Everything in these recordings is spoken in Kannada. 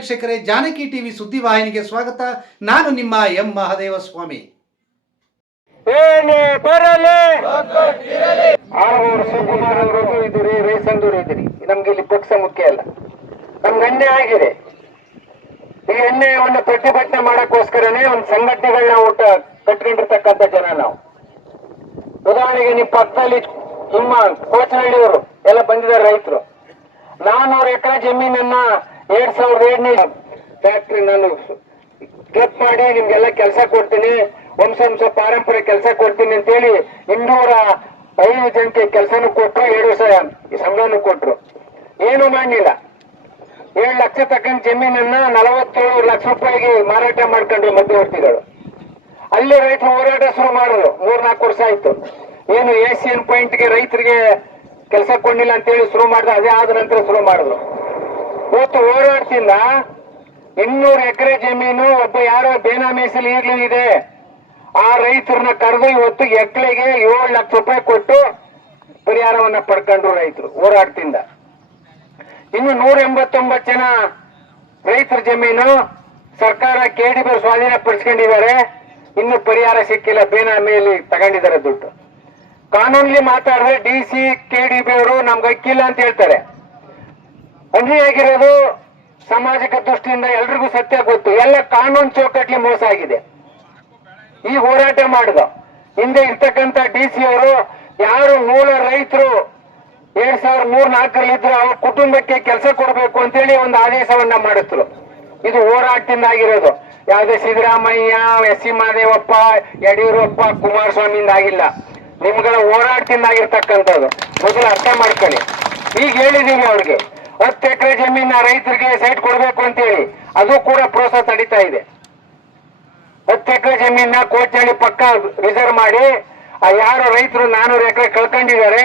ವೀಕ್ಷಕರೇ ಜಾನಕಿ ಟಿವಿ ಸುದ್ದಿವಾಹಿನಿಗೆ ಸ್ವಾಗತ. ನಾನು ನಿಮ್ಮ ಎಂ ಮಹದೇವ ಸ್ವಾಮಿ ಏನೇ ಬರಲಿ. ಆರೂರು ಶಿವಕುಮಾರ್ ಅವರು ಇದ್ದೀರಿ ರೇಸಂದೂರು ಇದ್ದೀರಿ. ನಮ್ಗೆ ಇಲ್ಲಿ ಪಕ್ಷ ಮುಖ್ಯ ಅಲ್ಲ. ನಮ್ಗೆ ಅನ್ಯಾಯ ಆಗಿದೆ. ಈ ಅನ್ಯಾಯವನ್ನು ಪ್ರತಿಭಟನೆ ಮಾಡಕ್ಕೋಸ್ಕರನೇ ಒಂದು ಸಂಘಟನೆಗಳನ್ನ ಊಟ ಕಟ್ಕೊಂಡಿರ್ತಕ್ಕಂಥ ಜನ ನಾವು. ಉದಾಹರಣೆಗೆ ನಿಮ್ಮ ಪಕ್ಕದಲ್ಲಿ ನಿಮ್ಮ ಕೋಚನಹಳ್ಳಿಯವರು ಎಲ್ಲ ಬಂದಿದ್ದಾರೆ ರೈತರು. ನಾನೂರು ಎಕರೆ ಜಮೀನನ್ನ ಎರಡ್ ಸಾವಿರದ ಏಳನೇ ಫ್ಯಾಕ್ಟ್ರಿ ನಾನು ಕ್ಲಬ್ ಮಾಡಿ ನಿಮ್ಗೆಲ್ಲ ಕೆಲಸ ಕೊಡ್ತೀನಿ. ವಂಶ ವಂಶ ಪಾರಂಪರ್ಯ ಕೆಲಸ ಕೊಡ್ತೀನಿ ಅಂತೇಳಿ ಇನ್ನೂರ ಐದು ಜನಕ್ಕೆ ಕೆಲಸನೂ ಕೊಟ್ಟರು ಏಳು ವರ್ಷ ಸಂಬಳನೂ ಕೊಟ್ಟರು ಏನು ಮಾಡಲಿಲ್ಲ. ಏಳು ಲಕ್ಷ ತಕ್ಕಂತ ಜಮೀನನ್ನ ನಲವತ್ತೇಳು ಲಕ್ಷ ರೂಪಾಯಿಗೆ ಮಾರಾಟ ಮಾಡ್ಕೊಂಡ್ರು ಮಧ್ಯವರ್ತಿಗಳು. ಅಲ್ಲಿ ರೈತರು ಹೋರಾಟ ಶುರು ಮಾಡಿದ್ರು ಮೂರ್ನಾಲ್ಕು ವರ್ಷ ಆಯ್ತು. ಏನು ಏಷಿಯನ್ ಪಾಯಿಂಟ್ಗೆ ರೈತರಿಗೆ ಕೆಲಸ ಕೊಡ್ಲಿಲ್ಲ ಅಂತೇಳಿ ಶುರು ಮಾಡಿದ್ರು ಅದೇ ಆದ ನಂತರ ಶುರು ಮಾಡಿದ್ರು. ಇವತ್ತು ಓಡಾಡ್ತಿಲ್ಲ. ಇನ್ನೂರು ಎಕರೆ ಜಮೀನು, ಒಬ್ಬ ಯಾರೋ ಬೇನಾಮೇಸಲ್ಲಿ ಈಗಲೂ ಇದೆ. ಆ ರೈತರನ್ನ ಕರೆದು ಇವತ್ತು ಎಕರೆಗೆ ಏಳು ಲಕ್ಷ ರೂಪಾಯಿ ಕೊಟ್ಟು ಪರಿಹಾರವನ್ನ ಪಡ್ಕೊಂಡ್ರು ರೈತರು ಹೋರಾಟದಿಂದ ಇನ್ನು ನೂರ ಎಂಬತ್ತೊಂಬತ್ತು ಜನ ರೈತರ ಜಮೀನು ಸರ್ಕಾರ ಕೆಡಿಬಿ ಸ್ವಾಧೀನ ಪಡಿಸ್ಕೊಂಡಿದ್ದಾರೆ. ಇನ್ನು ಪರಿಹಾರ ಸಿಕ್ಕಿಲ್ಲ ಬೇನಾಮೆಯಲ್ಲಿ ತಗೊಂಡಿದ್ದಾರೆ ದುಡ್ಡು. ಕಾನೂನಲ್ಲಿ ಮಾತಾಡಿದ್ರೆ ಡಿ ಸಿ ಕೆಡಿಬಿ ಅವರು ನಮ್ಗೆ ಅಕ್ಕಿಲ್ಲ ಅಂತ ಹೇಳ್ತಾರೆ. ಆಗಿರೋದು ಸಾಮಾಜಿಕ ದೃಷ್ಟಿಯಿಂದ ಎಲ್ರಿಗೂ ಸತ್ಯ ಗೊತ್ತು. ಎಲ್ಲ ಕಾನೂನು ಚೌಕಟ್ಲಿ ಮೋಸ ಆಗಿದೆ. ಈ ಹೋರಾಟ ಮಾಡಿದ. ಹಿಂದೆ ಇರ್ತಕ್ಕಂತ ಡಿ ಸಿ ಅವರು ಯಾರು ಮೂಲ ರೈತರು ಎರಡ್ ಸಾವಿರದ ಮೂರ್ ನಾಲ್ಕರಲ್ಲಿ ಇದ್ರು ಅವ್ರ ಕುಟುಂಬಕ್ಕೆ ಕೆಲಸ ಕೊಡಬೇಕು ಅಂತೇಳಿ ಒಂದು ಆದೇಶವನ್ನ ಮಾಡಿದ್ರು. ಇದು ಹೋರಾಟದಿಂದ ಆಗಿರೋದು ಯಾವುದೇ ಸಿದ್ದರಾಮಯ್ಯ ಎಸ್ ಸಿ ಮಹಾದೇವಪ್ಪ ಯಡಿಯೂರಪ್ಪ, ಕುಮಾರಸ್ವಾಮಿಯಿಂದ ಆಗಿಲ್ಲ. ನಿಮ್ಗಳ ಹೋರಾಟದಿಂದ ಆಗಿರ್ತಕ್ಕಂಥದ್ದು ಮೊದಲು ಅರ್ಥ ಮಾಡ್ಕೊಳ್ಳಿ. ಈಗ ಹೇಳಿದೀವಿ ಅವ್ರಿಗೆ. ಹತ್ತು ಎಕರೆ ಜಮೀನ ರೈತರಿಗೆ ಸೈಟ್ ಕೊಡಬೇಕು ಅಂತೇಳಿ, ಅದು ಕೂಡ ಪ್ರೋಸೆಸ್ ನಡೀತಾ ಇದೆ. ಹತ್ತು ಎಕರೆ ಜಮೀನ ಕೋಚಳ್ಳಿ ಪಕ್ಕ ರಿಸರ್ವ್ ಮಾಡಿ ಯಾರು ರೈತರು ನಾನೂರು ಎಕರೆ ಕಳ್ಕೊಂಡಿದ್ದಾರೆ,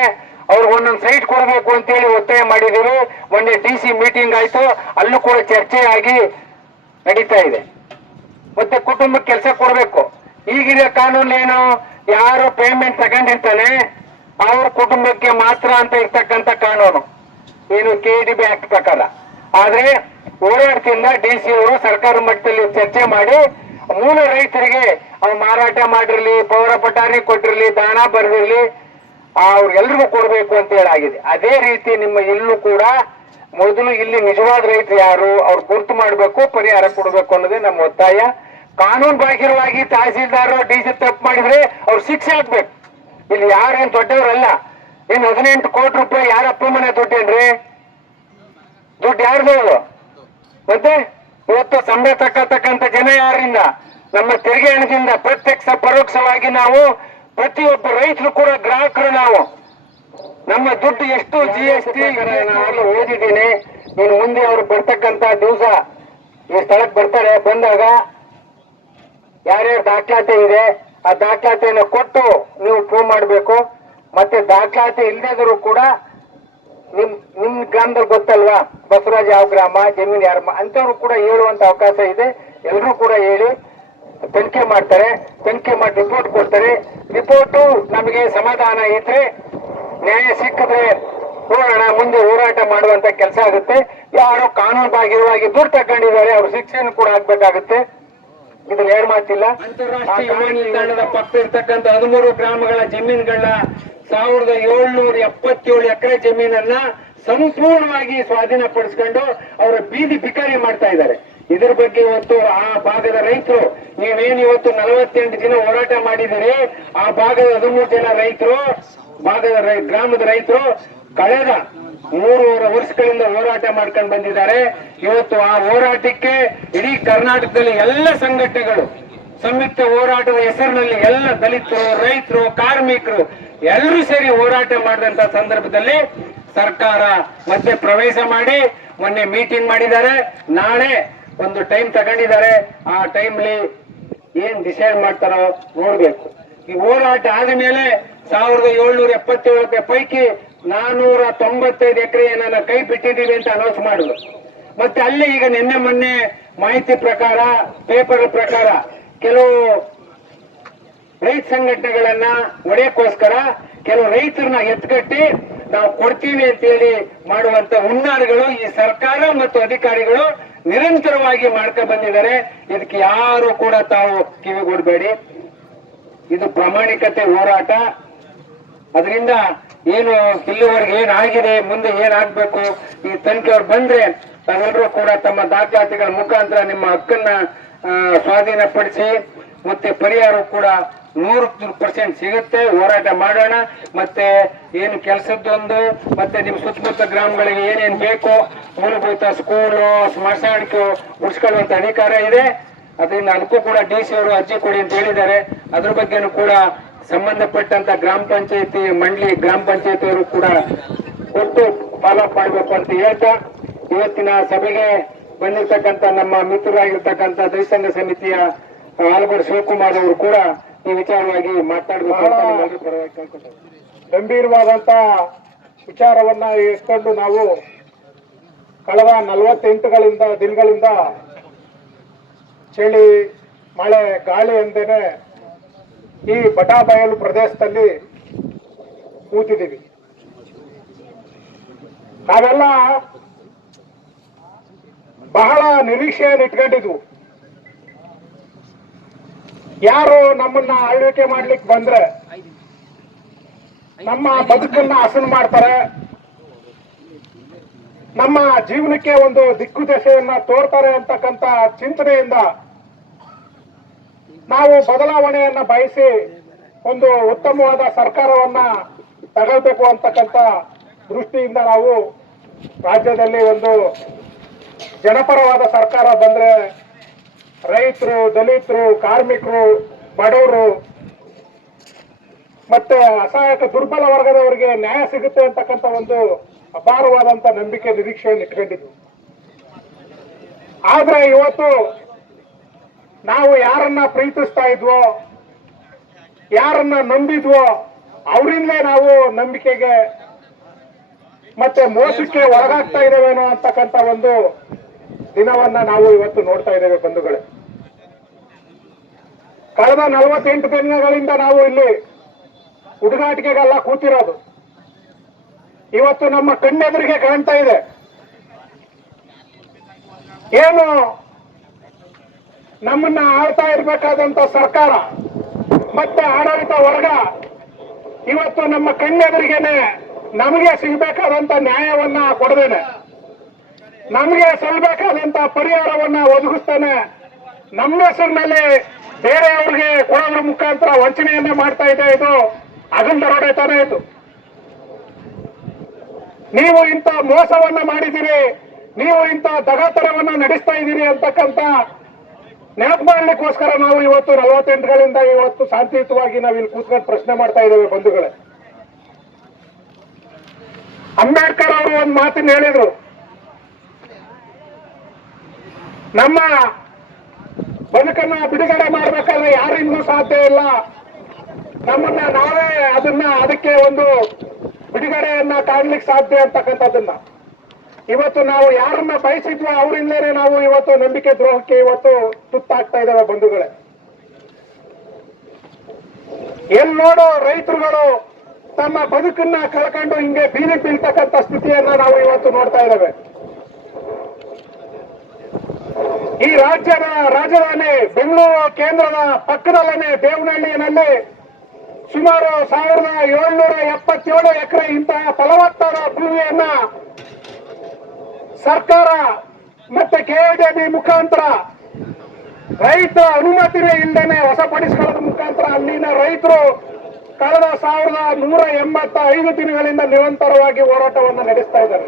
ಅವ್ರಿಗೆ ಒಂದೊಂದು ಸೈಟ್ ಕೊಡಬೇಕು ಅಂತೇಳಿ ಒತ್ತಾಯ ಮಾಡಿದ್ದೀವಿ. ಮೊನ್ನೆ ಡಿ ಸಿ ಮೀಟಿಂಗ್ ಆಯ್ತು, ಅಲ್ಲೂ ಕೂಡ ಚರ್ಚೆ ಆಗಿ ನಡೀತಾ ಇದೆ. ಮತ್ತೆ ಕುಟುಂಬಕ್ಕೆ ಕೆಲಸ ಕೊಡಬೇಕು. ಈಗಿರೋ ಕಾನೂನು ಏನು? ಯಾರು ಪೇಮೆಂಟ್ ತಗೊಂಡಿರ್ತಾನೆ, ಅವ್ರ ಕುಟುಂಬಕ್ಕೆ ಮಾತ್ರ ಅಂತ ಇರ್ತಕ್ಕಂಥ ಕಾನೂನು. ಏನು ಕೆ ಡಿ ಬಿ ಆಕ್ಟ್ ಪ್ರಕಾರ. ಆದ್ರೆ ಹೋರಾಟದಿಂದ ಡಿ ಸಿ ಅವರು ಸರ್ಕಾರ ಮಟ್ಟದಲ್ಲಿ ಚರ್ಚೆ ಮಾಡಿ ಮೂಲ ರೈತರಿಗೆ ಅವ್ರು ಮಾರಾಟ ಮಾಡಿರ್ಲಿ, ಪೌರ ಪಟಾರಿ ಕೊಟ್ಟಿರ್ಲಿ, ದಾನ ಬರೆದಿರ್ಲಿ ಅವ್ರಿಗೆಲ್ರಿಗೂ ಕೊಡಬೇಕು ಅಂತ ಹೇಳಾಗಿದೆ ಅದೇ ರೀತಿ ನಿಮ್ಮ ಇಲ್ಲೂ ಕೂಡ ಮೊದಲು ಇಲ್ಲಿ ನಿಜವಾದ ರೈತರು ಯಾರು, ಅವ್ರು ಗುರ್ತು ಮಾಡಬೇಕು, ಪರಿಹಾರ ಕೊಡಬೇಕು ಅನ್ನೋದೇ ನಮ್ಮ ಒತ್ತಾಯ. ಕಾನೂನು ಬಾಹಿರವಾಗಿ ತಹಸೀಲ್ದಾರ್ ಡಿ ಸಿ ತಪ್ಪು ಮಾಡಿದ್ರೆ ಅವ್ರು ಶಿಕ್ಷೆ ಆಗ್ಬೇಕು. ಇಲ್ಲಿ ಯಾರೇನು ದೊಡ್ಡವರಲ್ಲ. ಏನ್ ಹದಿನೆಂಟು ಕೋಟಿ ರೂಪಾಯಿ ಯಾರ ಅಪ್ಪ ಮನೆ ದುಡ್ಡೇನ್ರಿ? ದುಡ್ಡು ಯಾರ್ದು ಮತ್ತೆ ಇವತ್ತು ಸಂಬಳ ತಕ್ಕತಕ್ಕಂತ ಜನ ಯಾರಿಂದ? ನಮ್ಮ ತೆರಿಗೆ ಹಣದಿಂದ ಪ್ರತ್ಯಕ್ಷ ಪರೋಕ್ಷವಾಗಿ ನಾವು ಪ್ರತಿಯೊಬ್ಬ ರೈತರು ಕೂಡ ಗ್ರಾಹಕರು ನಾವು. ನಮ್ಮ ದುಡ್ಡು ಎಷ್ಟು ಜಿ ಎಸ್ ಟಿ ನಾವೆಲ್ಲ ಓದಿದ್ದೀನಿ ನೀನು ಮುಂದೆ ಅವ್ರು ಬರ್ತಕ್ಕಂತ ದಿವಸ ಈ ಸ್ಥಳಕ್ಕೆ ಬರ್ತಾರೆ. ಬಂದಾಗ ಯಾರ್ಯಾರ ದಾಖಲಾತಿ ಇದೆ, ಆ ದಾಖಲಾತಿಯನ್ನು ಕೊಟ್ಟು ನೀವು ಪ್ರೂವ್ ಮಾಡಬೇಕು. ಮತ್ತೆ ದಾಖಲಾತಿ ಇಲ್ಲದಿದ್ರು ಕೂಡ ನಿಮ್ ನಿಮ್ ಗ್ರಾಮದಲ್ಲಿ ಗೊತ್ತಲ್ವಾ? ಬಸವರಾಜ್ ಯಾವ ಗ್ರಾಮ, ಜಮೀನ್ ಯಾರ ಅಂತವ್ರು ಕೂಡ ಹೇಳುವಂತ ಅವಕಾಶ ಇದೆ. ಎಲ್ಲರೂ ಕೂಡ ಹೇಳಿ ತನಿಖೆ ಮಾಡ್ತಾರೆ. ತನಿಖೆ ಮಾಡಿ ರಿಪೋರ್ಟ್ ಕೊಡ್ತಾರೆ. ರಿಪೋರ್ಟು ನಮಗೆ ಸಮಾಧಾನ ಇದ್ರೆ, ನ್ಯಾಯ ಸಿಕ್ಕಿದ್ರೆ ನೋಡೋಣ ಮುಂದೆ ಹೋರಾಟ ಮಾಡುವಂತ ಕೆಲಸ ಆಗುತ್ತೆ. ಯಾರೋ ಕಾನೂನು ಬಾಗಿರುವಾಗಿ ದುಡ್ಡು ತಗೊಂಡಿದ್ದಾರೆ, ಅವ್ರ ಶಿಕ್ಷೆಯನ್ನು ಕೂಡ ಆಗ್ಬೇಕಾಗುತ್ತೆ ಇದನ್ನ ಏನ್ ಮಾಡ್ತಿಲ್ಲ ಅಂತಾರಾಷ್ಟ್ರೀಯ ವಿಮಾನ ನಿಲ್ದಾಣದ ಪಕ್ಕ ಇರ್ತಕ್ಕಂಥ ಹದಿಮೂರು ಗ್ರಾಮಗಳ ಜಮೀನುಗಳನ್ನ ಸಾವಿರದ ಏಳ್ನೂರ ಎಪ್ಪತ್ತೇಳು ಎಕರೆ ಜಮೀನನ್ನ ಸಂಪೂರ್ಣವಾಗಿ ಸ್ವಾಧೀನಪಡಿಸ್ಕೊಂಡು ಅವರ ಬೀದಿ ಬಿಕಾರಿ ಮಾಡ್ತಾ ಇದ್ದಾರೆ. ಇದ್ರ ಬಗ್ಗೆ ಇವತ್ತು ಆ ಭಾಗದ ರೈತರು ನೀವೇನ್ ಇವತ್ತು ನಲವತ್ತೆಂಟು ದಿನ ಹೋರಾಟ ಮಾಡಿದಿರಿ ಆ ಭಾಗದ ಹದಿಮೂರು ಜನ ರೈತರು ಭಾಗದ ಗ್ರಾಮದ ರೈತರು ಕಳೆದ ಮೂರುವರೆ ವರ್ಷಗಳಿಂದ ಹೋರಾಟ ಮಾಡ್ಕೊಂಡು ಬಂದಿದ್ದಾರೆ. ಇವತ್ತು ಆ ಹೋರಾಟಕ್ಕೆ ಇಡೀ ಕರ್ನಾಟಕದಲ್ಲಿ ಎಲ್ಲ ಸಂಘಟನೆಗಳು, ಸಂಯುಕ್ತ ಹೋರಾಟದ ಹೆಸರಿನಲ್ಲಿ ಎಲ್ಲ ದಲಿತರು, ರೈತರು, ಕಾರ್ಮಿಕರು ಎಲ್ಲರೂ ಸೇರಿ ಹೋರಾಟ ಮಾಡಿದಂತ ಸಂದರ್ಭದಲ್ಲಿ ಸರ್ಕಾರ ಮತ್ತೆ ಪ್ರವೇಶ ಮಾಡಿ ಮೊನ್ನೆ ಮೀಟಿಂಗ್ ಮಾಡಿದ್ದಾರೆ. ನಾಳೆ ಒಂದು ಟೈಮ್ ತಗೊಂಡಿದ್ದಾರೆ. ಆ ಟೈಮ್ಲಿ ಏನ್ ಡಿಸೈಡ್ ಮಾಡ್ತಾರೋ ನೋಡ್ಬೇಕು. ಈ ಹೋರಾಟ ಆದ ಮೇಲೆ ಸಾವಿರದ ಏಳ್ನೂರ ಎಪ್ಪತ್ತೇಳಕ್ಕೆ ಪೈಕಿ ನಾನೂರ ತೊಂಬತ್ತೈದು ಎಕರೆ ಏನನ್ನ ಕೈ ಬಿಟ್ಟಿದ್ದೀವಿ ಅಂತ ಅನೌನ್ಸ್ ಮಾಡಿದ್ರು ಮತ್ತೆ ಅಲ್ಲಿ ಈಗ ನಿನ್ನೆ ಮೊನ್ನೆ ಮಾಹಿತಿ ಪ್ರಕಾರ ಪೇಪರ್ ಪ್ರಕಾರ ಕೆಲವು ರೈತ ಸಂಘಟನೆಗಳನ್ನ ಒಡೆಯಕ್ಕೋಸ್ಕರ ಕೆಲವು ರೈತರನ್ನ ಎತ್ಕಟ್ಟಿ ನಾವು ಕೊಡ್ತೀವಿ ಅಂತೇಳಿ ಮಾಡುವಂತ ಹುನ್ನಾರಗಳು ಈ ಸರ್ಕಾರ ಮತ್ತು ಅಧಿಕಾರಿಗಳು ನಿರಂತರವಾಗಿ ಮಾಡ್ಕೊ ಬಂದಿದ್ದಾರೆ. ಇದಕ್ಕೆ ಯಾರು ಕೂಡ ತಾವು ಕಿವಿಗೊಡ್ಬೇಡಿ. ಇದು ಪ್ರಾಮಾಣಿಕತೆ ಹೋರಾಟ. ಅದರಿಂದ ಏನು ಇಲ್ಲಿವರೆಗೆ ಏನಾಗಿದೆ, ಮುಂದೆ ಏನಾಗಬೇಕು, ಈ ತನಿಖೆಯವ್ರು ಬಂದ್ರೆ ತಾವೆಲ್ಲರೂ ಕೂಡ ತಮ್ಮ ದಾಖಲಾತಿಗಳ ಮುಖಾಂತರ ನಿಮ್ಮ ಹಕ್ಕನ್ನ ಸ್ವಾಧೀನಪಡಿಸಿ, ಮತ್ತೆ ಪರಿಹಾರ ಕೂಡ ನೂರು ಪರ್ಸೆಂಟ್ ಸಿಗುತ್ತೆ. ಹೋರಾಟ ಮಾಡೋಣ. ಮತ್ತೆ ಏನು ಕೆಲಸದ್ದೊಂದು, ಮತ್ತೆ ನಿಮ್ಮ ಸುತ್ತಮುತ್ತ ಗ್ರಾಮಗಳಿಗೆ ಏನೇನು ಬೇಕು, ಮೂಲಭೂತ ಸ್ಕೂಲು ಸ್ಮಶಾನಕ್ಕೆ ಉಳಿಸ್ಕೊಳ್ಳುವಂತ ಅಧಿಕಾರ ಇದೆ. ಅದರಿಂದ ಅದಕ್ಕೂ ಕೂಡ ಡಿ ಸಿ ಅವರು ಅರ್ಜಿ ಕೊಡಿ ಅಂತ ಹೇಳಿದ್ದಾರೆ. ಅದ್ರ ಬಗ್ಗೆನೂ ಕೂಡ ಸಂಬಂಧಪಟ್ಟಂತ ಗ್ರಾಮ ಪಂಚಾಯತಿ ಮಂಡಳಿ ಗ್ರಾಮ ಪಂಚಾಯತಿ ಅವರು ಕೂಡ ಕೊಟ್ಟು ಫಾಲೋಅಪ್ ಮಾಡಬೇಕು ಅಂತ ಹೇಳ್ತಾ ಇವತ್ತಿನ ಸಭೆಗೆ ಬಂದಿರತಕ್ಕಂತ ನಮ್ಮ ಮಿತ್ರರಾಗಿರ್ತಕ್ಕಂಥ ದೈಸಂಘ ಸಮಿತಿಯ ಆಲ್ಬರ್ ಶಿವಕುಮಾರ್ ಅವರು ಕೂಡ ಈ ವಿಚಾರವಾಗಿ ಮಾತಾಡಬೇಕು ಗಂಭೀರವಾದಂತ ವಿಚಾರವನ್ನ ಇಟ್ಕೊಂಡು ನಾವು ಕಳೆದ ನಲವತ್ತೆಂಟುಗಳಿಂದ ದಿನಗಳಿಂದ ಚಳಿ ಮಳೆ ಗಾಳಿ ಅಂದೇನೆ ಈ ಬಟಾ ಬಯಲು ಪ್ರದೇಶದಲ್ಲಿ ಕೂತಿದ್ದೀವಿ ನಾವೆಲ್ಲ ಬಹಳ ನಿರೀಕ್ಷೆಯನ್ನು ಇಟ್ಕೊಂಡಿದ್ವು. ಯಾರು ನಮ್ಮನ್ನ ಆಳ್ವಿಕೆ ಮಾಡ್ಲಿಕ್ಕೆ ಬಂದ್ರೆ ನಮ್ಮ ಬದುಕನ್ನ ಹಸನ್ ಮಾಡ್ತಾರೆ. ನಮ್ಮ ಜೀವನಕ್ಕೆ ಒಂದು ದಿಕ್ಕು ದೆಸೆಯನ್ನ ತೋರ್ತಾರೆ ಅಂತಕ್ಕಂತ ಚಿಂತನೆಯಿಂದ ನಾವು ಬದಲಾವಣೆಯನ್ನ ಬಯಸಿ ಒಂದು ಉತ್ತಮವಾದ ಸರ್ಕಾರವನ್ನ ತಗೊಳ್ಬೇಕು ಅಂತಕ್ಕಂಥ ದೃಷ್ಟಿಯಿಂದ ನಾವು ರಾಜ್ಯದಲ್ಲಿ ಒಂದು ಜನಪರವಾದ ಸರ್ಕಾರ ಬಂದ್ರೆ ರೈತರು, ದಲಿತರು, ಕಾರ್ಮಿಕರು, ಬಡವರು ಮತ್ತೆ ಅಸಹಾಯಕ ದುರ್ಬಲ ವರ್ಗದವರಿಗೆ ನ್ಯಾಯ ಸಿಗುತ್ತೆ ಅಂತಕ್ಕಂಥ ಒಂದು ಅಪಾರವಾದಂತ ನಂಬಿಕೆ ನಿರೀಕ್ಷೆಯನ್ನು ಇಟ್ಕೊಂಡಿದ್ವು. ಆದ್ರೆ ಇವತ್ತು ನಾವು ಯಾರನ್ನ ಪ್ರೀತಿಸ್ತಾ ಇದ್ವೋ, ಯಾರನ್ನ ನಂಬಿದ್ವೋ, ಅವರಿಂದಲೇ ನಾವು ನಂಬಿಕೆಗೆ ಮತ್ತೆ ಮೋಸಕ್ಕೆ ಒಳಗಾಗ್ತಾ ಇದ್ದೇವೇನೋ ಅಂತಕ್ಕಂಥ ಒಂದು ದಿನವನ್ನ ನಾವು ಇವತ್ತು ನೋಡ್ತಾ ಇದ್ದೇವೆ ಬಂಧುಗಳೇ. ಕಳೆದ ನಲವತ್ತೆಂಟು ದಿನಗಳಿಂದ ನಾವು ಇಲ್ಲಿ ಹುಡುಗಾಟಿಕೆಗೆಲ್ಲ ಕೂತಿರೋದು. ಇವತ್ತು ನಮ್ಮ ಕಣ್ಣೆದುರಿಗೆ ಕಾಣ್ತಾ ಇದೆ. ಏನು ನಮ್ಮನ್ನ ಆಳ್ತಾ ಇರಬೇಕಾದಂತ ಸರ್ಕಾರ, ಮತ್ತೆ ಆಡಳಿತ ವರ್ಗ, ಇವತ್ತು ನಮ್ಮ ಕಣ್ಣೆದುರಿಗೆನೆ ನಮಗೆ ಸಿಗಬೇಕಾದಂತ ನ್ಯಾಯವನ್ನ ಕೊಡದೇನೆ. ನಮಗೆ ಸಲ್ಲಬೇಕಾದಂತ ಪರಿಹಾರವನ್ನ ಒದಗಿಸ್ತಾನೆ. ನಮ್ಮ ಹೆಸರಿನಲ್ಲಿ ಬೇರೆಯವ್ರಿಗೆ ಕೊಡೋದ್ರ ಮುಖಾಂತರ ವಂಚನೆಯನ್ನ ಮಾಡ್ತಾ ಇದೆ ಇದು. ಅಗಲ್ ದರೋಡೆತನ ಇದು. ನೀವು ಇಂಥ ಮೋಸವನ್ನ ಮಾಡಿದ್ದೀರಿ, ನೀವು ಇಂಥ ದಗಾತರವನ್ನ ನಡೆಸ್ತಾ ಇದ್ದೀರಿ ಅಂತಕ್ಕಂತ ನೆನಪು ಮಾಡ್ಲಿಕ್ಕೋಸ್ಕರ ನಾವು ಇವತ್ತು ನಲವತ್ತೆಂಟುಗಳಿಂದ ಇವತ್ತು ಶಾಂತಿಯುತವಾಗಿ ನಾವು ಇಲ್ಲಿ ಕೂತ್ಕೊಂಡು ಪ್ರಶ್ನೆ ಮಾಡ್ತಾ ಇದ್ದೇವೆ ಬಂಧುಗಳೇ. ಅಂಬೇಡ್ಕರ್ ಅವರು ಒಂದು ಮಾತನ್ನು ಹೇಳಿದ್ರು. ನಮ್ಮ ಬದುಕನ್ನ ಬಿಡುಗಡೆ ಮಾಡ್ಬೇಕಾದ್ರೆ ಯಾರಿಂದೂ ಸಾಧ್ಯ ಇಲ್ಲ. ನಮ್ಮನ್ನ ನಾವೇ ಅದನ್ನ ಅದಕ್ಕೆ ಒಂದು ಬಿಡುಗಡೆಯನ್ನ ಕಾಣ್ಲಿಕ್ಕೆ ಸಾಧ್ಯ ಅಂತಕ್ಕಂಥದ್ದನ್ನ. ಇವತ್ತು ನಾವು ಯಾರನ್ನ ಬಯಸಿದ್ವೋ ಅವರಿಂದಲೇ ನಾವು ಇವತ್ತು ನಂಬಿಕೆ ದ್ರೋಹಕ್ಕೆ ಇವತ್ತು ತುತ್ತಾಗ್ತಾ ಇದ್ದಾವೆ ಬಂಧುಗಳೇ. ಎಲ್ ನೋಡೋ ರೈತರುಗಳು ತಮ್ಮ ಬದುಕನ್ನ ಕಳ್ಕೊಂಡು ಹಿಂಗೆ ಬೀದಿ ಬೀಳ್ತಕ್ಕಂಥ ಸ್ಥಿತಿಯನ್ನ ನಾವು ಇವತ್ತು ನೋಡ್ತಾ ಇದ್ದೇವೆ ಈ ರಾಜ್ಯದ ರಾಜಧಾನಿ ಬೆಂಗಳೂರು ಕೇಂದ್ರದ ಪಕ್ಕದಲ್ಲೇ ದೇವನಹಳ್ಳಿಯಲ್ಲಿ ಸುಮಾರು ಸಾವಿರದ ಏಳ್ನೂರ ಎಪ್ಪತ್ತೇಳು ಎಕರೆ ಇಂತಹ ಫಲವತ್ತಾದ ಭೂಮಿಯನ್ನ ಸರ್ಕಾರ ಮತ್ತೆ ಕೆಎಡಿಬಿ ಮುಖಾಂತರ ರೈತ ಅನುಮತಿನೇ ಇಲ್ಲದೇನೆ ಹೊಸಪಡಿಸಿಕೊಳ್ಳೋದ್ರ ಮುಖಾಂತರ ಅಲ್ಲಿನ ರೈತರು ಕಳೆದ ಸಾವಿರದ ನೂರ ಎಂಬತ್ತ ಐದು ದಿನಗಳಿಂದ ನಿರಂತರವಾಗಿ ಹೋರಾಟವನ್ನು ನಡೆಸ್ತಾ ಇದ್ದಾರೆ.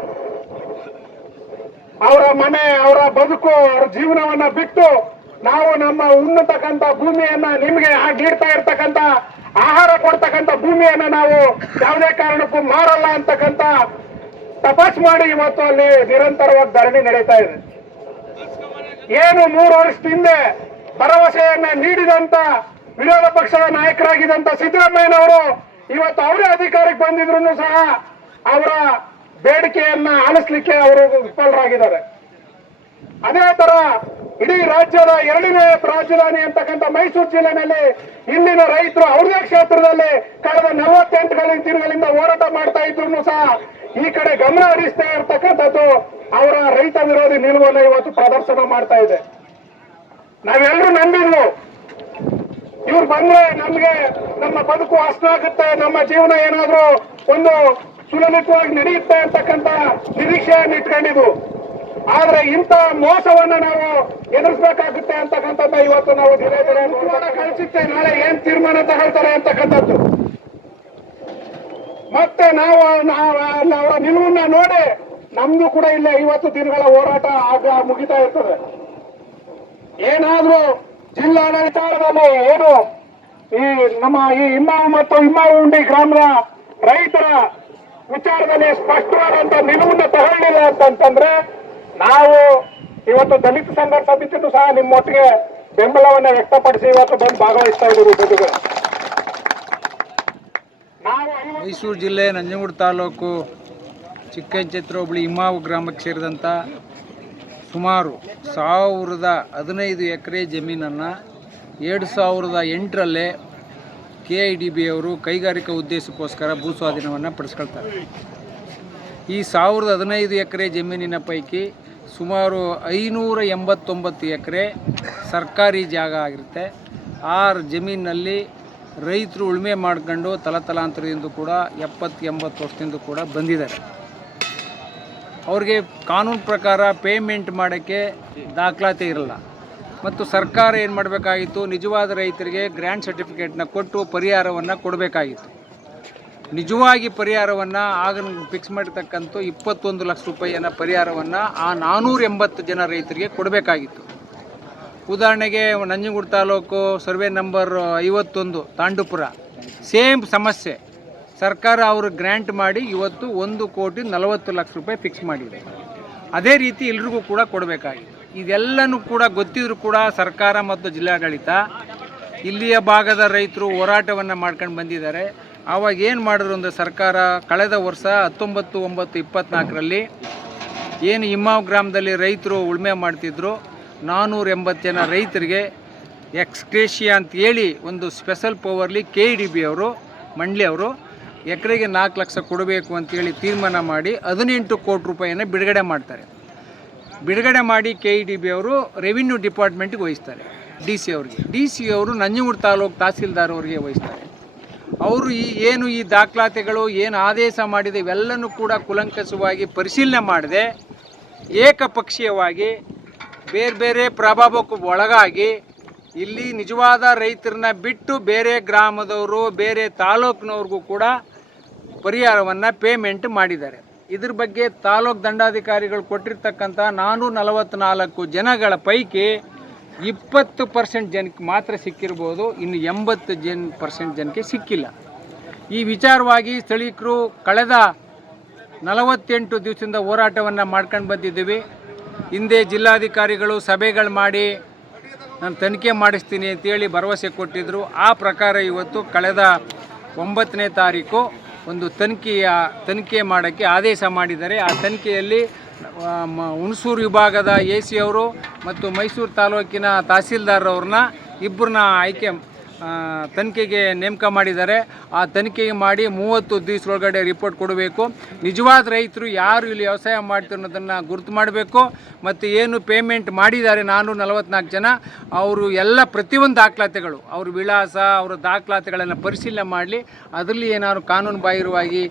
ಅವರ ಮನೆ, ಅವರ ಬದುಕು, ಅವರ ಜೀವನವನ್ನ ಬಿಟ್ಟು ನಾವು ನಮ್ಮ ಉಣ್ಣತಕ್ಕಂತ ಭೂಮಿಯನ್ನ ನಿಮಗೆ ನೀಡ್ತಾ ಇರ್ತಕ್ಕಂತ ಆಹಾರ ಕೊಡ್ತಕ್ಕಂತ ಭೂಮಿಯನ್ನ ನಾವು ಯಾವುದೇ ಕಾರಣಕ್ಕೂ ಮಾರಲ್ಲ ಅಂತಕ್ಕಂತ ತಪಾಸ್ ಮಾಡಿ ಇವತ್ತು ಅಲ್ಲಿ ನಿರಂತರವಾಗಿ ಧರಣಿ ನಡೀತಾ ಇದೆ. ಏನು ಮೂರು ವರ್ಷ ಹಿಂದೆ ಭರವಸೆಯನ್ನ ನೀಡಿದಂತ ವಿರೋಧ ಪಕ್ಷದ ನಾಯಕರಾಗಿದ್ದಂತ ಸಿದ್ದರಾಮಯ್ಯನವರು ಇವತ್ತು ಅವರೇ ಅಧಿಕಾರಕ್ಕೆ ಬಂದಿದ್ರು ಸಹ ಅವರ ಬೇಡಿಕೆಯನ್ನ ಆಲಿಸ್ಲಿಕ್ಕೆ ಅವರು ವಿಫಲರಾಗಿದ್ದಾರೆ. ಅದೇ ತರ ಇಡೀ ರಾಜ್ಯದ ಎರಡನೇ ರಾಜಧಾನಿ ಅಂತಕ್ಕಂಥ ಮೈಸೂರು ಜಿಲ್ಲೆನಲ್ಲಿ ಇಲ್ಲಿನ ರೈತರು ಅವ್ರದೇ ಕ್ಷೇತ್ರದಲ್ಲಿ ಕಳೆದ ನಲವತ್ತೆಂಟು ದಿನಗಳಿಂದ ಹೋರಾಟ ಮಾಡ್ತಾ ಇದ್ರು ಸಹ ಈ ಕಡೆ ಗಮನ ಹರಿಸ್ತಾ ಇರ್ತಕ್ಕಂಥದ್ದು ಅವರ ರೈತ ವಿರೋಧಿ ನಿಲುವನ್ನು ಇವತ್ತು ಪ್ರದರ್ಶನ ಮಾಡ್ತಾ ಇದೆ. ನಾವೆಲ್ಲರೂ ನಂಬಿದ್ವು. ಇವ್ರು ಬಂದ್ರೆ ನಮ್ಗೆ ನಮ್ಮ ಬದುಕು ಅಷ್ಟಾಗುತ್ತೆ ನಮ್ಮ ಜೀವನ ಏನಾದ್ರೂ ಒಂದು ಸುಲಲಿತವಾಗಿ ನಡೆಯುತ್ತೆ ಅಂತಕ್ಕಂತ ನಿರೀಕ್ಷೆಯನ್ನು ಇಟ್ಕೊಂಡಿದ್ವು. ಆದ್ರೆ ಇಂಥ ಮೋಸವನ್ನ ನಾವು ಎದುರಿಸಬೇಕಾಗುತ್ತೆ ಅಂತಕ್ಕಂಥದ್ದ ಇವತ್ತು ನಾವು ದಿನೇ ಕಳಿಸುತ್ತೆ ನಾಳೆ ಏನ್ ತೀರ್ಮಾನ ತಗೊಳ್ತಾರೆ ಅಂತಕ್ಕಂಥದ್ದು? ಮತ್ತೆ ನಾವು ನಾವು ನಿಲುವನ್ನ ನೋಡಿ ನಮ್ದು ಕೂಡ ಇಲ್ಲ ಐವತ್ತು ದಿನಗಳ ಹೋರಾಟ ಆಗ ಮುಗಿತಾ ಇರ್ತದೆ. ಏನಾದ್ರೂ ಜಿಲ್ಲಾಡಳಿತದಲ್ಲಿ ಏನು ಈ ನಮ್ಮ ಈ ಇಮ್ಮಾವು ಮತ್ತು ಇಮ್ಮಾವು ಉಂಡಿ ಗ್ರಾಮದ ರೈತರ ವಿಚಾರದಲ್ಲಿ ಸ್ಪಷ್ಟವಾದಂತ ನಿಲುವನ್ನು ತಗೊಳ್ಳಿಲ್ಲ ಅಂತಂತಂದ್ರೆ ನಾವು ಇವತ್ತು ದಲಿತ ಸಂಘರ್ಷ ಸಮಿತಿನೂ ಸಹ ನಿಮ್ಮೊಟ್ಟಿಗೆ ಬೆಂಬಲವನ್ನ ವ್ಯಕ್ತಪಡಿಸಿ ಇವತ್ತು ಬಂದು ಭಾಗವಹಿಸ್ತಾ ಇದ್ದೀವಿ ಜೊತೆಗೆ. ಮೈಸೂರು ಜಿಲ್ಲೆ ನಂಜನಗೂಡು ತಾಲೂಕು ಚಿಕ್ಕಂಚತ್ರ ಹೋಬಳಿ ಇಮ್ಮಾವು ಗ್ರಾಮಕ್ಕೆ ಸೇರಿದಂಥ ಸುಮಾರು ಸಾವಿರದ ಹದಿನೈದು ಎಕರೆ ಜಮೀನನ್ನು ಎರಡು ಸಾವಿರದ ಎಂಟರಲ್ಲೇ ಕೆ ಐ ಡಿ ಬಿ ಅವರು ಕೈಗಾರಿಕಾ ಉದ್ದೇಶಕ್ಕೋಸ್ಕರ ಭೂ ಸ್ವಾಧೀನವನ್ನು ಪಡಿಸ್ಕೊಳ್ತಾರೆ. ಈ ಸಾವಿರದ ಹದಿನೈದು ಎಕರೆ ಜಮೀನಿನ ಪೈಕಿ ಸುಮಾರು ಐನೂರ ಎಂಬತ್ತೊಂಬತ್ತು ಎಕರೆ ಸರ್ಕಾರಿ ಜಾಗ ಆಗಿರುತ್ತೆ. ಆ ಜಮೀನಿನಲ್ಲಿ ರೈತರು ಉಳುಮೆ ಮಾಡ್ಕೊಂಡು ತಲತಲಾಂತರದಿಂದ ಕೂಡ ಎಪ್ಪತ್ತು, ಎಂಬತ್ತು ವರ್ಷದಿಂದ ಕೂಡ ಬಂದಿದ್ದಾರೆ. ಅವ್ರಿಗೆ ಕಾನೂನು ಪ್ರಕಾರ ಪೇಮೆಂಟ್ ಮಾಡೋಕ್ಕೆ ದಾಖಲಾತಿ ಇರಲ್ಲ. ಮತ್ತು ಸರ್ಕಾರ ಏನು ಮಾಡಬೇಕಾಗಿತ್ತು? ನಿಜವಾದ ರೈತರಿಗೆ ಗ್ರ್ಯಾಂಡ್ ಸರ್ಟಿಫಿಕೇಟ್ನ ಕೊಟ್ಟು ಪರಿಹಾರವನ್ನು ಕೊಡಬೇಕಾಗಿತ್ತು. ನಿಜವಾಗಿ ಪರಿಹಾರವನ್ನು ಆಗ ಫಿಕ್ಸ್ ಮಾಡಿರ್ತಕ್ಕಂಥ ಇಪ್ಪತ್ತೊಂದು ಲಕ್ಷ ರೂಪಾಯಿಯನ್ನು ಪರಿಹಾರವನ್ನು ಆ ನಾನ್ನೂರ ಎಂಬತ್ತು ಜನ ರೈತರಿಗೆ ಕೊಡಬೇಕಾಗಿತ್ತು. ಉದಾಹರಣೆಗೆ ನಂಜನಗೂಡು ತಾಲೂಕು ಸರ್ವೆ ನಂಬರ್ ಐವತ್ತೊಂದು, ತಾಂಡುಪುರ. ಸೇಮ್ ಸಮಸ್ಯೆ. ಸರ್ಕಾರ ಅವರು ಗ್ರ್ಯಾಂಟ್ ಮಾಡಿ ಇವತ್ತು ಒಂದು ಕೋಟಿ ನಲವತ್ತು ಲಕ್ಷ ರೂಪಾಯಿ ಫಿಕ್ಸ್ ಮಾಡಿದೆ. ಅದೇ ರೀತಿ ಎಲ್ರಿಗೂ ಕೂಡ ಕೊಡಬೇಕಾಗಿದೆ. ಇದೆಲ್ಲನೂ ಕೂಡ ಗೊತ್ತಿದ್ರೂ ಕೂಡ ಸರ್ಕಾರ ಮತ್ತು ಜಿಲ್ಲಾಡಳಿತ ಇಲ್ಲಿಯ ಭಾಗದ ರೈತರು ಹೋರಾಟವನ್ನು ಮಾಡ್ಕೊಂಡು ಬಂದಿದ್ದಾರೆ. ಆವಾಗ ಏನು ಮಾಡಿದ್ರು ಅಂದರೆ ಸರ್ಕಾರ ಕಳೆದ ವರ್ಷ ಹತ್ತೊಂಬತ್ತು, ಒಂಬತ್ತು ಇಪ್ಪತ್ತ್ನಾಲ್ಕರಲ್ಲಿ ಏನು ಇಮ್ಮಾವ್ ಗ್ರಾಮದಲ್ಲಿ ರೈತರು ಉಳುಮೆ ಮಾಡ್ತಿದ್ರು. ನಾನ್ನೂರ ಎಂಬತ್ತು ಜನ ರೈತರಿಗೆ ಎಕ್ಸ್ಕ್ರೇಷಿಯಾ ಅಂತ ಹೇಳಿ ಒಂದು ಸ್ಪೆಷಲ್ ಪವರ್ಲಿ ಕೆ ಡಿ ಬಿ ಅವರು, ಮಂಡ್ಲಿ ಅವರು ಎಕರೆಗೆ ನಾಲ್ಕು ಲಕ್ಷ ಕೊಡಬೇಕು ಅಂತೇಳಿ ತೀರ್ಮಾನ ಮಾಡಿ ಹದಿನೆಂಟು ಕೋಟಿ ರೂಪಾಯಿಯನ್ನು ಬಿಡುಗಡೆ ಮಾಡ್ತಾರೆ. ಬಿಡುಗಡೆ ಮಾಡಿ ಕೆ ಇ ಡಿ ಬಿ ಅವರು ರೆವಿನ್ಯೂ ಡಿಪಾರ್ಟ್ಮೆಂಟ್ಗೆ ವಹಿಸ್ತಾರೆ, ಡಿ ಸಿ ಅವ್ರಿಗೆ. ಡಿ ಸಿ ಅವರು ನಂಜನಗೂಡು ತಾಲೂಕು ತಹಸೀಲ್ದಾರ್ ಅವರಿಗೆ ವಹಿಸ್ತಾರೆ. ಅವರು ಈ ಏನು ಈ ದಾಖಲಾತಿಗಳು, ಏನು ಆದೇಶ ಮಾಡಿದೆ, ಇವೆಲ್ಲನೂ ಕೂಡ ಕುಲಂಕಷವಾಗಿ ಪರಿಶೀಲನೆ ಮಾಡದೆ ಏಕಪಕ್ಷೀಯವಾಗಿ ಬೇರೆ ಬೇರೆ ಪ್ರಭಾವಕ್ಕೂ ಒಳಗಾಗಿ ಇಲ್ಲಿ ನಿಜವಾದ ರೈತರನ್ನ ಬಿಟ್ಟು ಬೇರೆ ಗ್ರಾಮದವರು, ಬೇರೆ ತಾಲೂಕಿನವ್ರಿಗೂ ಕೂಡ ಪರಿಹಾರವನ್ನು ಪೇಮೆಂಟ್ ಮಾಡಿದ್ದಾರೆ. ಇದ್ರ ಬಗ್ಗೆ ತಾಲೂಕು ದಂಡಾಧಿಕಾರಿಗಳು ಕೊಟ್ಟಿರ್ತಕ್ಕಂಥ ನಾನ್ನೂರ ನಲವತ್ತ್ನಾಲ್ಕು ಜನಗಳ ಪೈಕಿ ಇಪ್ಪತ್ತು ಪರ್ಸೆಂಟ್ ಜನಕ್ಕೆ ಮಾತ್ರ ಸಿಕ್ಕಿರ್ಬೋದು, ಇನ್ನು ಎಂಬತ್ತು ಜನ್ ಪರ್ಸೆಂಟ್ ಜನಕ್ಕೆ ಸಿಕ್ಕಿಲ್ಲ. ಈ ವಿಚಾರವಾಗಿ ಸ್ಥಳೀಕರು ಕಳೆದ ನಲವತ್ತೆಂಟು ದಿವಸದಿಂದ ಹೋರಾಟವನ್ನು ಮಾಡ್ಕೊಂಡು ಬಂದಿದ್ದೀವಿ. ಹಿಂದೆ ಜಿಲ್ಲಾಧಿಕಾರಿಗಳು ಸಭೆಗಳು ಮಾಡಿ ನಾನು ತನಿಖೆ ಮಾಡಿಸ್ತೀನಿ ಅಂತೇಳಿ ಭರವಸೆ ಕೊಟ್ಟಿದ್ದರು ಆ ಪ್ರಕಾರ ಇವತ್ತು ಕಳೆದ ಒಂಬತ್ತನೇ ತಾರೀಕು ಒಂದು ತನಿಖೆಯ ತನಿಖೆ ಮಾಡೋಕ್ಕೆ ಆದೇಶ ಮಾಡಿದ್ದಾರೆ. ಆ ತನಿಖೆಯಲ್ಲಿ ಹುಣಸೂರು ವಿಭಾಗದ ಎ ಸಿ ಅವರು ಮತ್ತು ಮೈಸೂರು ತಾಲೂಕಿನ ತಹಸೀಲ್ದಾರ್ ಅವ್ರನ್ನ ಇಬ್ಬರನ್ನ ಆಯ್ಕೆ ತನಿಖೆಗೆ ನೇಮಕ ಮಾಡಿದ್ದಾರೆ. ಆ ತನಿಖೆ ಮಾಡಿ ಮೂವತ್ತು ದಿವಸದೊಳಗಡೆ ರಿಪೋರ್ಟ್ ಕೊಡಬೇಕು. ನಿಜವಾದ ರೈತರು ಯಾರು ಇಲ್ಲಿ ವ್ಯವಸಾಯ ಮಾಡ್ತಾರೆ ಅನ್ನೋದನ್ನು ಗುರುತು ಮಾಡಬೇಕು. ಮತ್ತು ಏನು ಪೇಮೆಂಟ್ ಮಾಡಿದ್ದಾರೆ ನಾನು ನಲವತ್ನಾಲ್ಕು ಜನ, ಅವರು ಎಲ್ಲ ಪ್ರತಿಯೊಂದು ದಾಖಲಾತಿಗಳು, ಅವ್ರ ವಿಳಾಸ, ಅವರ ದಾಖಲಾತಿಗಳನ್ನು ಪರಿಶೀಲನೆ ಮಾಡಲಿ. ಅದರಲ್ಲಿ ಏನಾದ್ರು ಕಾನೂನು ಬಾಹಿರವಾಗಿ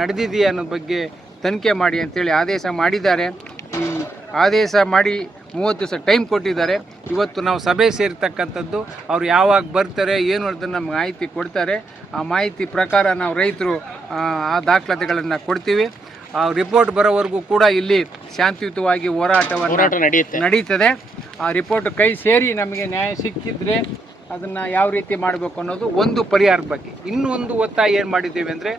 ನಡೆದಿದೆಯಾ ಅನ್ನೋ ಬಗ್ಗೆ ತನಿಖೆ ಮಾಡಿ ಅಂತೇಳಿ ಆದೇಶ ಮಾಡಿದ್ದಾರೆ. ಈ ಆದೇಶ ಮಾಡಿ ಮೂವತ್ತು ದಿವಸ ಟೈಮ್ ಕೊಟ್ಟಿದ್ದಾರೆ. ಇವತ್ತು ನಾವು ಸಭೆ ಸೇರ್ತಕ್ಕಂಥದ್ದು. ಅವ್ರು ಯಾವಾಗ ಬರ್ತಾರೆ ಏನು ಅನ್ನೋದನ್ನು ನಮ್ಗೆ ಮಾಹಿತಿ ಕೊಡ್ತಾರೆ. ಆ ಮಾಹಿತಿ ಪ್ರಕಾರ ನಾವು ರೈತರು ಆ, ದಾಖಲಾತಿಗಳನ್ನು ಕೊಡ್ತೀವಿ. ಆ ರಿಪೋರ್ಟ್ ಬರೋವರೆಗೂ ಕೂಡ ಇಲ್ಲಿ ಶಾಂತಿಯುತವಾಗಿ ಹೋರಾಟವನ್ನು ನಡೀತದೆ. ಆ ರಿಪೋರ್ಟ್ ಕೈ ಸೇರಿ ನಮಗೆ ನ್ಯಾಯ ಸಿಕ್ಕಿದ್ರೆ ಅದನ್ನು ಯಾವ ರೀತಿ ಮಾಡಬೇಕು ಅನ್ನೋದು ಒಂದು ಪರಿಹಾರದ ಬಗ್ಗೆ. ಇನ್ನೂ ಒಂದು ಒತ್ತಾಯ ಏನು ಮಾಡಿದ್ದೇವೆ ಅಂದರೆ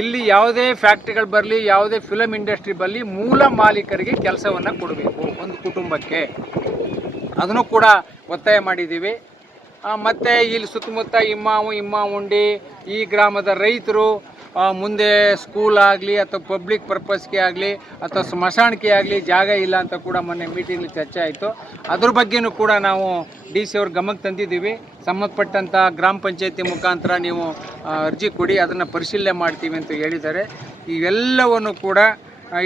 ಇಲ್ಲಿ ಯಾವುದೇ ಫ್ಯಾಕ್ಟ್ರಿಗಳು ಬರಲಿ, ಯಾವುದೇ ಫಿಲಮ್ ಇಂಡಸ್ಟ್ರಿ ಬರಲಿ, ಮೂಲ ಮಾಲೀಕರಿಗೆ ಕೆಲಸವನ್ನು ಕೊಡಬೇಕು ಒಂದು ಕುಟುಂಬಕ್ಕೆ. ಅದನ್ನು ಕೂಡ ಒತ್ತಾಯ ಮಾಡಿದ್ದೀವಿ. ಮತ್ತು ಇಲ್ಲಿ ಸುತ್ತಮುತ್ತ ಇಮ್ಮಾವು ಉಂಡಿ ಈ ಗ್ರಾಮದ ರೈತರು ಮುಂದೆ ಸ್ಕೂಲ್ ಆಗಲಿ ಅಥವಾ ಪಬ್ಲಿಕ್ ಪರ್ಪಸ್ಗೆ ಆಗಲಿ ಅಥವಾ ಸ್ಮಶಾನಕ್ಕೆ ಆಗಲಿ ಜಾಗ ಇಲ್ಲ ಅಂತ ಕೂಡ ಮೊನ್ನೆ ಮೀಟಿಂಗ್ಲಿ ಚರ್ಚೆ ಆಯಿತು. ಅದ್ರ ಬಗ್ಗೆನೂ ಕೂಡ ನಾವು ಡಿ ಸಿ ಅವ್ರ ಗಮನಕ್ಕೆ ತಂದಿದ್ದೀವಿ. ಸಂಬಂಧಪಟ್ಟಂಥ ಗ್ರಾಮ ಪಂಚಾಯತಿ ಮುಖಾಂತರ ನೀವು ಅರ್ಜಿ ಕೊಡಿ, ಅದನ್ನು ಪರಿಶೀಲನೆ ಮಾಡ್ತೀವಿ ಅಂತ ಹೇಳಿದ್ದಾರೆ. ಇವೆಲ್ಲವನ್ನು ಕೂಡ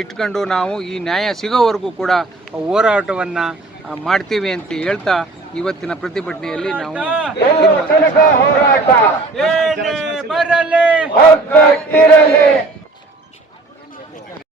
ಇಟ್ಕೊಂಡು ನಾವು ಈ ನ್ಯಾಯ ಸಿಗೋವರೆಗೂ ಕೂಡ ಹೋರಾಟವನ್ನು ಮಾಡ್ತೀವಿ ಅಂತ ಹೇಳ್ತಾ ಇವತ್ತಿನ ಪ್ರತಿಭಟನೆಯಲ್ಲಿ ನಾವು ಹೋರಾಟ